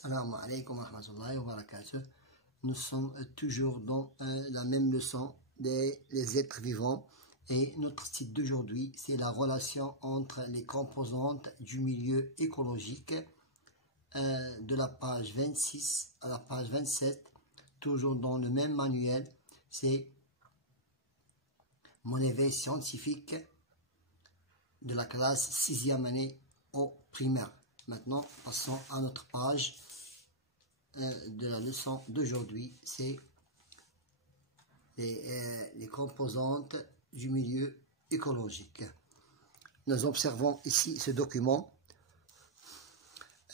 Salam alaikum wa rahmatullahi wa barakatuh. Nous sommes toujours dans la même leçon des êtres vivants et notre titre d'aujourd'hui c'est la relation entre les composantes du milieu écologique de la page 26 à la page 27, toujours dans le même manuel. C'est mon éveil scientifique de la classe 6e année au primaire. Maintenant, passons à notre page de la leçon d'aujourd'hui. C'est les composantes du milieu écologique. Nous observons ici ce document.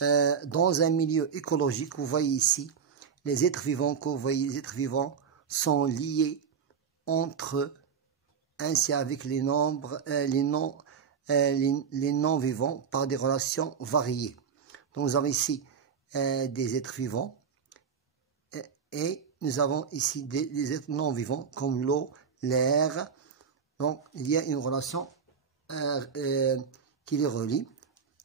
Dans un milieu écologique, vous voyez ici, les êtres vivants que vous voyez, les êtres vivants sont liés entre eux, ainsi avec les non-vivants par des relations variées. Donc nous avons ici des êtres vivants et nous avons ici des êtres non-vivants comme l'eau, l'air. Donc il y a une relation qui les relie.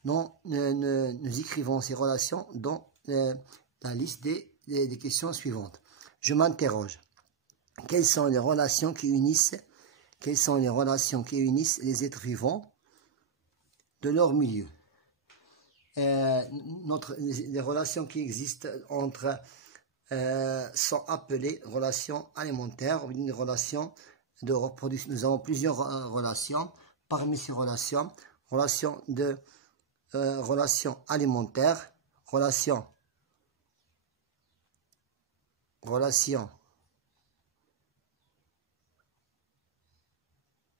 Donc nous écrivons ces relations dans la liste des questions suivantes. Je m'interroge. Quelles sont les relations qui unissent les êtres vivants de leur milieu? Les relations qui existent entre sont appelées relations alimentaires ou une relation de reproduction. Nous avons plusieurs relations. Parmi ces relations, relation alimentaire, relation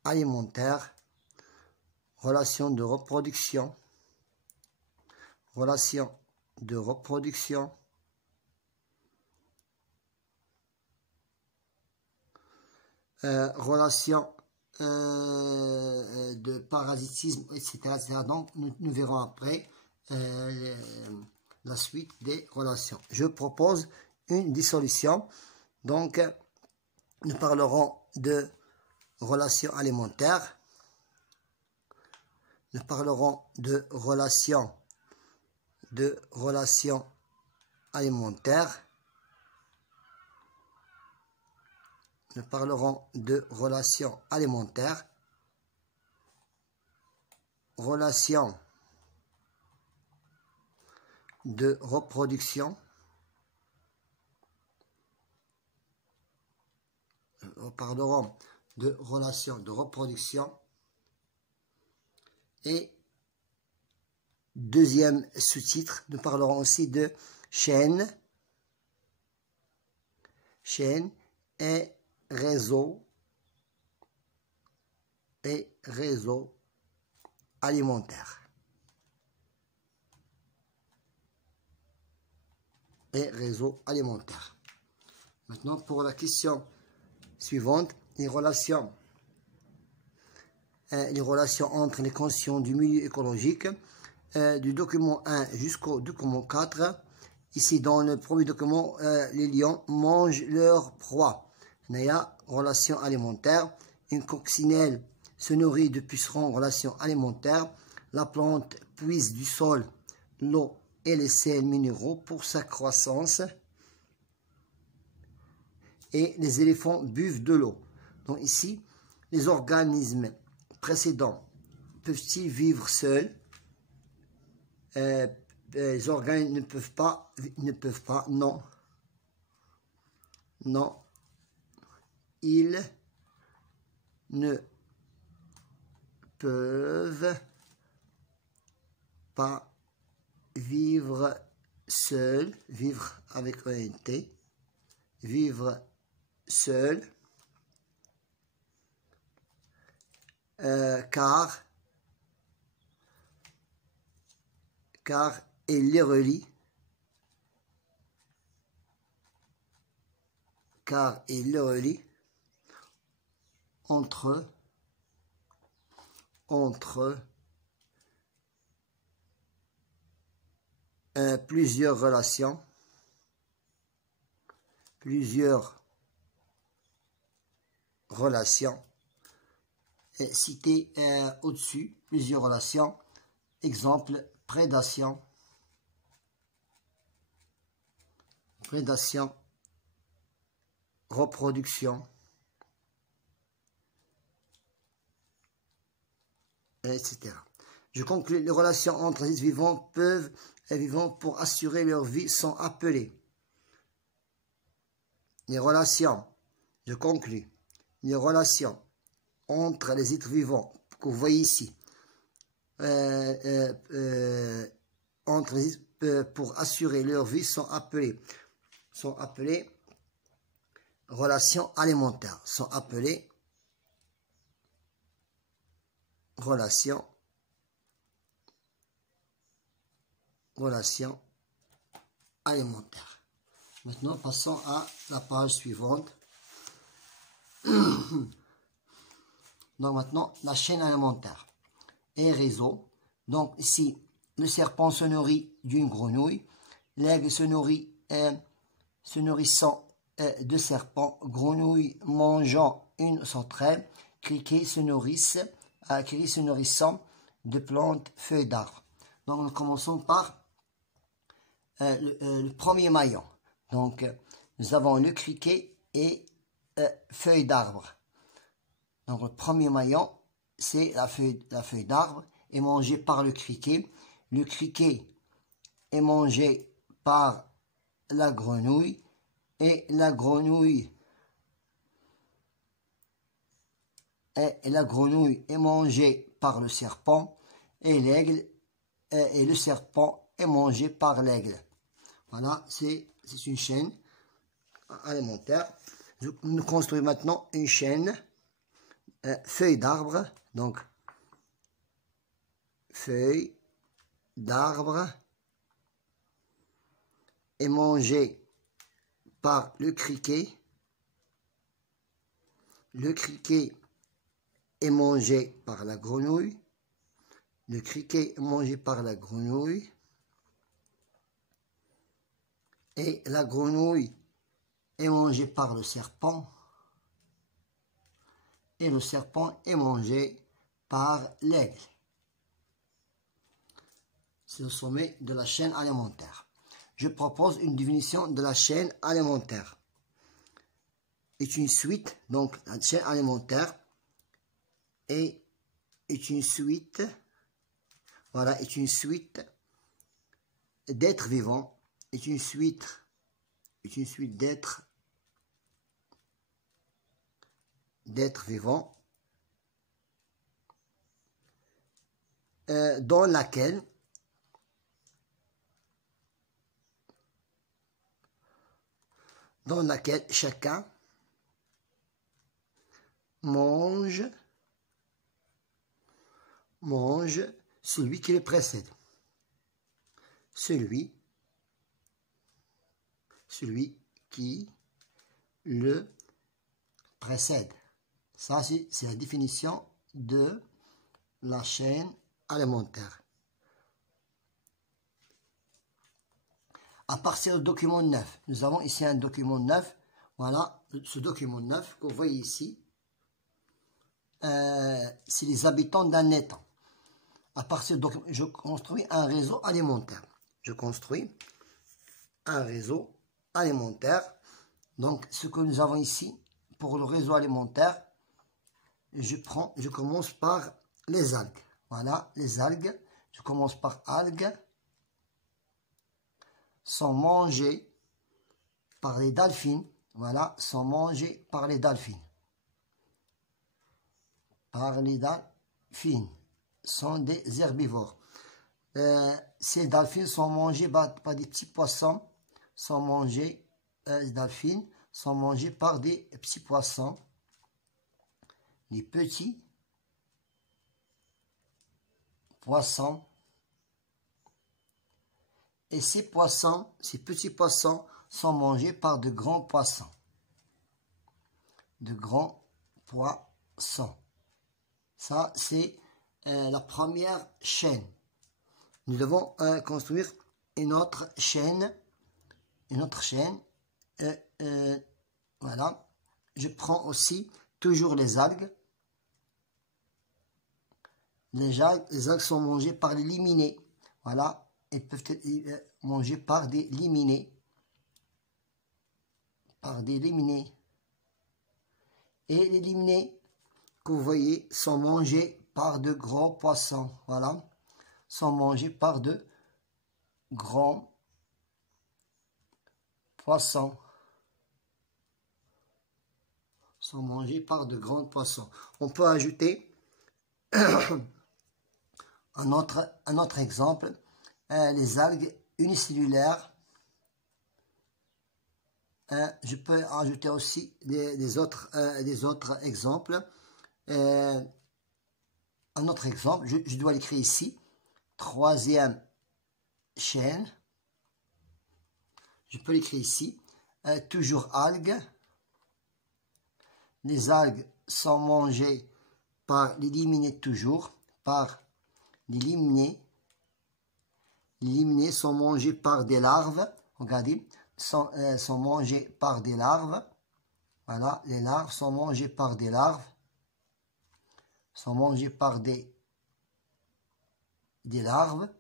alimentaire, relation de reproduction, relation de reproduction, relation de parasitisme, etc. Donc, nous verrons après la suite des relations. Je propose une dissolution. Donc, nous parlerons de relations alimentaires. Nous parlerons de relations alimentaires. Nous parlerons de relations alimentaires, relations de reproduction, nous parlerons de relations de reproduction et deuxième sous-titre, nous parlerons aussi de chaînes et réseaux alimentaires. Maintenant, pour la question suivante, les relations entre les conscients du milieu écologique, du document 1 jusqu'au document 4. Ici, dans le premier document, les lions mangent leur proie. Naya, relation alimentaire. Une coccinelle se nourrit de pucerons, relation alimentaire. La plante puise du sol l'eau et les sels minéraux pour sa croissance. Et les éléphants buvent de l'eau. Donc ici, les organismes précédents peuvent-ils vivre seuls? Les organismes ne peuvent pas, non. Non. Ils ne peuvent pas vivre seuls, vivre avec ENT, vivre seuls, car il les relie, entre plusieurs relations, citées au-dessus, plusieurs relations. Exemple, prédation, prédation, reproduction, etc. Je conclus, les relations entre les vivants pour assurer leur vie sont appelées. Les relations, je conclus, les relations entre les êtres vivants, que vous voyez ici, pour assurer leur vie sont appelées relations alimentaires, sont appelées relations alimentaires. Maintenant, passons à la page suivante. Donc maintenant, la chaîne alimentaire et réseau. Donc ici, le serpent se nourrit d'une grenouille, l'aigle se nourrissant de serpents, grenouille mangeant une sauterelle, criquet se nourrissant de plantes, feuilles d'arbres. Donc nous commençons par le premier maillon. Donc nous avons le criquet et feuilles d'arbre. Donc le premier maillon, c'est la feuille d'arbre est mangée par le criquet. Le criquet est mangé par la grenouille et la grenouille est mangée par le serpent et l'aigle et le serpent est mangé par l'aigle. Voilà, c'est une chaîne alimentaire. Nous construisons maintenant une chaîne feuille d'arbre. Donc feuille d'arbre est mangée par le criquet. Le criquet est mangé par la grenouille. Le criquet est mangé par la grenouille. Et la grenouille est mangée par le serpent. Et le serpent est mangé par l'aigle. C'est le sommet de la chaîne alimentaire. Je propose une définition de la chaîne alimentaire. Est une suite, donc la chaîne alimentaire est une suite, voilà, est une suite d'êtres vivants, est une suite d'êtres vivants dans laquelle chacun mange celui qui le précède. Celui qui le précède. Ça, c'est la définition de la chaîne alimentaire. À partir du document 9, nous avons ici un document 9. Voilà, ce document 9 que vous voyez ici, c'est les habitants d'un étang. À partir de document, je construis un réseau alimentaire. Je construis un réseau alimentaire. Donc, ce que nous avons ici, pour le réseau alimentaire, je commence par les algues. Voilà, les algues. Je commence par algues. Sont mangées par les delphines. Voilà, sont mangées par les delphines. Par les delphines. Sont des herbivores. Ces delphines sont mangées par des petits poissons. Sont mangées, les delphines sont mangées par des petits poissons. Les petits poissons. Et ces petits poissons sont mangés par de grands poissons. De grands poissons. Ça, c'est la première chaîne. Nous devons construire une autre chaîne. Voilà. Je prends aussi toujours les algues. Les algues sont mangées par les liminés. Voilà. Elles peuvent être mangées par des liminés. par des liminés. Et les liminés que vous voyez sont mangés par de gros poissons. Voilà. Sont mangés par de grands poissons. Sont mangés par de grands poissons. On peut ajouter un autre exemple. Les algues unicellulaires. Je peux ajouter aussi des autres exemples. Un autre exemple, je dois l'écrire ici. Troisième chaîne. Je peux l'écrire ici. Toujours algues. Les algues sont mangées par les liminés toujours. Par les liminés. Les liminés sont mangés par des larves. Regardez. Sont mangés par des larves. Voilà, les larves sont mangées par des larves. Sont mangées par des larves.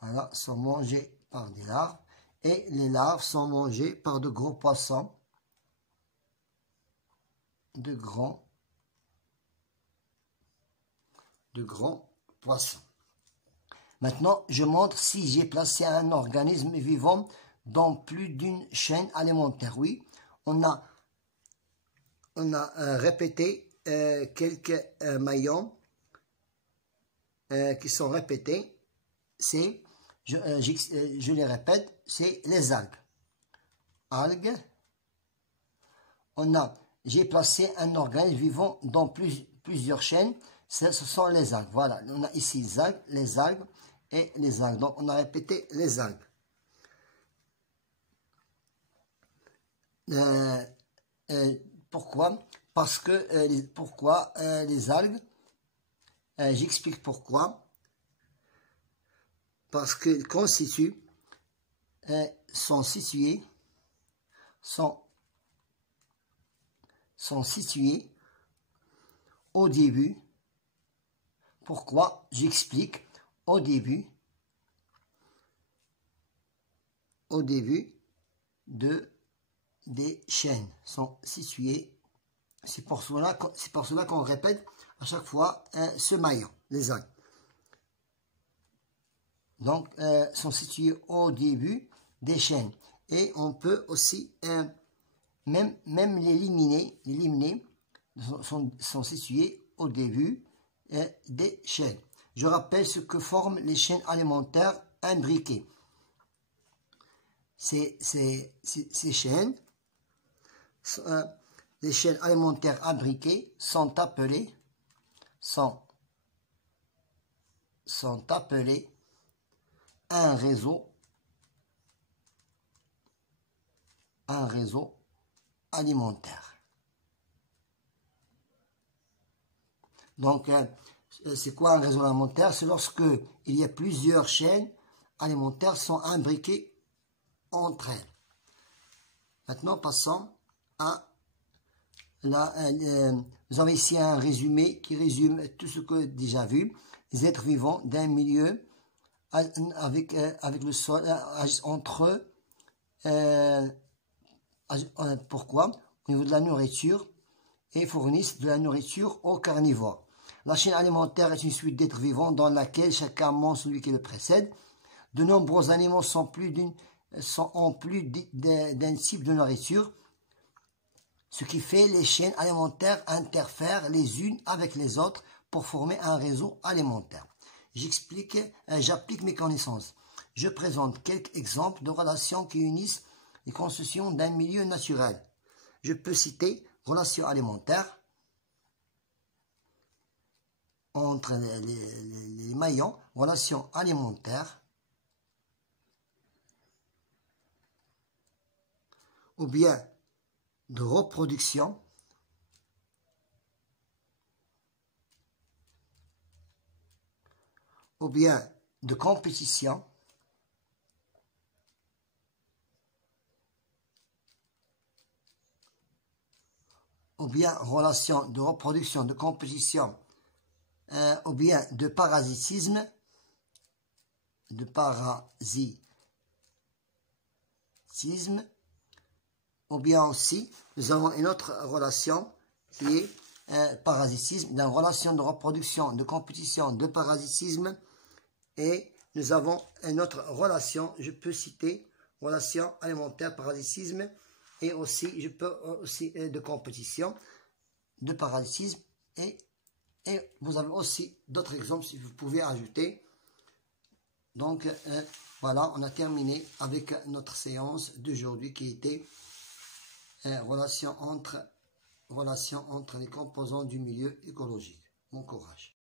Voilà, sont mangées par des larves. Et les larves sont mangées par de gros poissons. De grands poissons. Maintenant, je montre si j'ai placé un organisme vivant dans plus d'une chaîne alimentaire. Oui, on a répété quelques maillons qui sont répétés. C'est, je les répète, c'est les algues. Algues. J'ai placé un organisme vivant dans plusieurs chaînes. Ce sont les algues. Voilà, on a ici les algues et les algues. Donc, on a répété les algues. Pourquoi? Parce que pourquoi les algues? J'explique pourquoi. Parce qu'elles constituent, sont situées au début. Pourquoi? J'explique au début des chaînes sont situées. C'est pour cela qu'on répète à chaque fois ce maillon, les algues. Donc, sont situées au début des chaînes. Et on peut aussi, même les liminés sont situés au début des chaînes. Je rappelle ce que forment les chaînes alimentaires imbriquées. Ces chaînes, les chaînes alimentaires imbriquées sont appelées un réseau alimentaire. Donc, c'est quoi un réseau alimentaire? C'est lorsque il y a plusieurs chaînes alimentaires sont imbriquées entre elles. Maintenant, passons à nous avons ici un résumé qui résume tout ce que déjà vu. Les êtres vivants d'un milieu avec le sol entre eux. Pourquoi? Au niveau de la nourriture, et fournissent de la nourriture aux carnivores. La chaîne alimentaire est une suite d'êtres vivants dans laquelle chacun mange celui qui le précède. De nombreux animaux ont plus d'un type de nourriture, ce qui fait les chaînes alimentaires interfèrent les unes avec les autres pour former un réseau alimentaire. J'applique mes connaissances. Je présente quelques exemples de relations qui unissent les constitutions d'un milieu naturel. Je peux citer relations alimentaires entre les maillons, relations alimentaires, ou bien de reproduction, ou bien de compétition, ou bien relation de reproduction, de compétition, ou bien de parasitisme, ou bien aussi, nous avons une autre relation qui est parasitisme, une relation de reproduction, de compétition, de parasitisme. Et nous avons une autre relation, je peux citer, relation alimentaire, parasitisme, et aussi, je peux aussi, de compétition, de parasitisme, et vous avez aussi d'autres exemples si vous pouvez ajouter. Donc, voilà, on a terminé avec notre séance d'aujourd'hui qui était relation entre les composants du milieu écologique. Bon courage.